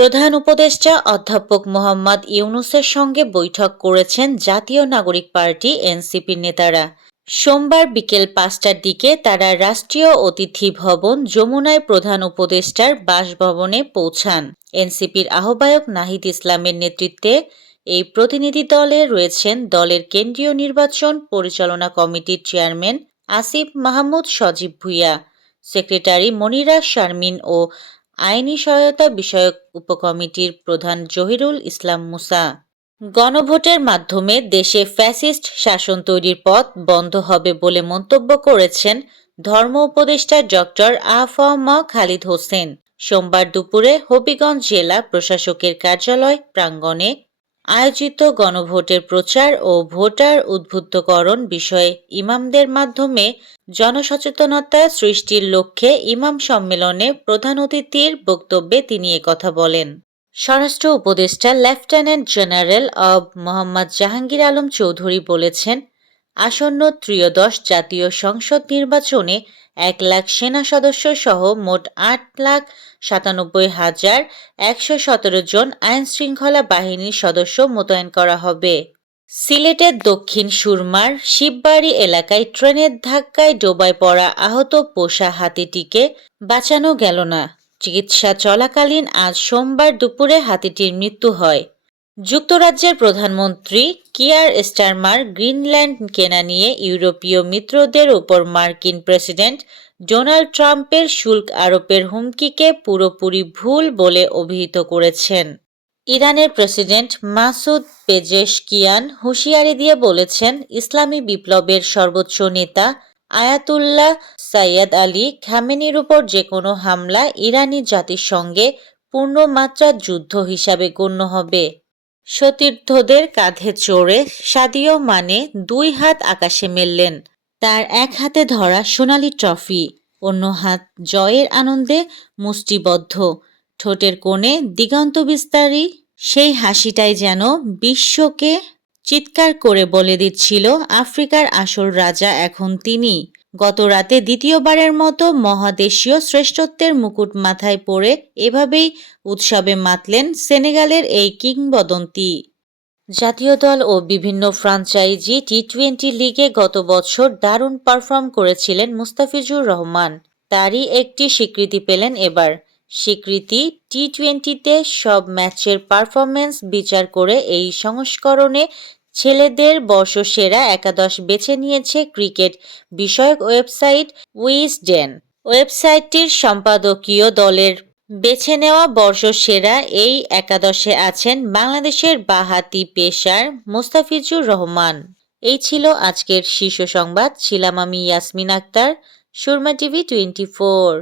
প্রধান উপদেষ্টা অধ্যাপক মোহাম্মদ ইউনূসের সঙ্গে বৈঠক করেছেন জাতীয় নাগরিক পার্টি এনসিপির নেতারা। সোমবার বিকেল ৫টার দিকে তারা রাষ্ট্রীয় অতিথি ভবন যমুনায় প্রধান উপদেষ্টার বাসভবনে পৌঁছান। এনসিপির আহ্বায়ক নাহিদ ইসলামের নেতৃত্বে এই প্রতিনিধি দলে রয়েছেন দলের কেন্দ্রীয় নির্বাচন পরিচালনা কমিটির চেয়ারম্যান আসিফ মাহমুদ সজীব ভুঁইয়া, সেক্রেটারি মনিরা শারমিন ও আইনি সহায়তা বিষয়ক উপকমিটির প্রধান জহিরুল ইসলাম মুসা। গণভোটের মাধ্যমে দেশে ফ্যাসিস্ট শাসন তৈরির পথ বন্ধ হবে বলে মন্তব্য করেছেন ধর্ম উপদেষ্টা ডক্টর আ.ফ.ম. খালিদ হোসেন। সোমবার দুপুরে হবিগঞ্জ জেলা প্রশাসকের কার্যালয় প্রাঙ্গণে আয়োজিত গণভোটের প্রচার ও ভোটার উদ্বুদ্ধকরণ বিষয়ে ইমামদের মাধ্যমে জনসচেতনতা সৃষ্টির লক্ষ্যে ইমাম সম্মেলনে প্রধান অতিথির বক্তব্যে তিনি একথা বলেন। স্বরাষ্ট্র উপদেষ্টা lieutenant general of Mohammad Jahangir Alam Chowdhury বলেছেন, আসন্ন ত্রয়োদশ জাতীয় সংসদ নির্বাচনে ১ লাখ সেনা সদস্য সহ মোট ৮,৯৭,১১৭ জন আইনশৃঙ্খলা বাহিনীর সদস্য মোতায়েন করা হবে। সিলেটের দক্ষিণ সুরমার শিববাড়ি এলাকায় ট্রেনের ধাক্কায় ডোবায় পড়া আহত পোষা হাতিটিকে বাঁচানো গেল না। চিকিৎসা চলাকালীন আজ সোমবার দুপুরে হাতিটির মৃত্যু হয়। যুক্তরাজ্যের প্রধানমন্ত্রী কিয়ার স্টারমার গ্রিনল্যান্ড কেনা নিয়ে ইউরোপীয় মিত্রদের ওপর মার্কিন প্রেসিডেন্ট ডোনাল্ড ট্রাম্পের শুল্ক আরোপের হুমকিকে পুরোপুরি ভুল বলে অভিহিত করেছেন। ইরানের প্রেসিডেন্ট মাসুদ পেজেশকিয়ান হুঁশিয়ারি দিয়ে বলেছেন, ইসলামী বিপ্লবের সর্বোচ্চ নেতা আয়াতুল্লাহ সাইয়্যেদ আলী খামেনির উপর যে কোনো হামলা ইরানি জাতিসংঘে পূর্ণমাত্রার যুদ্ধ হিসাবে গণ্য হবে। সতীর্থদের কাঁধে চড়ে সাদিও মানে ২ হাত আকাশে মেললেন। তার এক হাতে ধরা সোনালি ট্রফি, অন্য হাত জয়ের আনন্দে মুষ্টিবদ্ধ, ঠোঁটের কোণে দিগন্তবিস্তারী সেই হাসিটাই যেন বিশ্বকে চিৎকার করে বলে দিচ্ছিল, আফ্রিকার আসল রাজা এখন তিনি। গত রাতে দ্বিতীয়বারের মতো মহাদেশীয় শ্রেষ্ঠত্বের মুকুট মাথায় পরে এভাবেই উৎসবে মাতলেন সেনেগালের এই কিংবদন্তি। জাতীয় দল ও বিভিন্ন ফ্রাঞ্চাইজি টি-20 লিগে গত বছর দারুণ পারফর্ম করেছিলেন মুস্তাফিজুর রহমান। তারই একটি স্বীকৃতি পেলেন এবার। স্বীকৃতি টি-20তে সব ম্যাচের পারফরম্যান্স বিচার করে এই সংস্করণে ছেলেদের বর্ষসেরা একাদশ বেছে নিয়েছে ক্রিকেট বিষয়ক ওয়েবসাইট উইজডেন। ওয়েবসাইটটির সম্পাদকীয় দলের বেছে নেওয়া বর্ষসেরা এই একাদশে আছেন বাংলাদেশের বাঁহাতি পেসার মুস্তাফিজুর রহমান। এই ছিল আজকের শীর্ষ সংবাদ। ছিলাম আমি ইয়াসমিন আক্তার, সুরমা টিভি 24।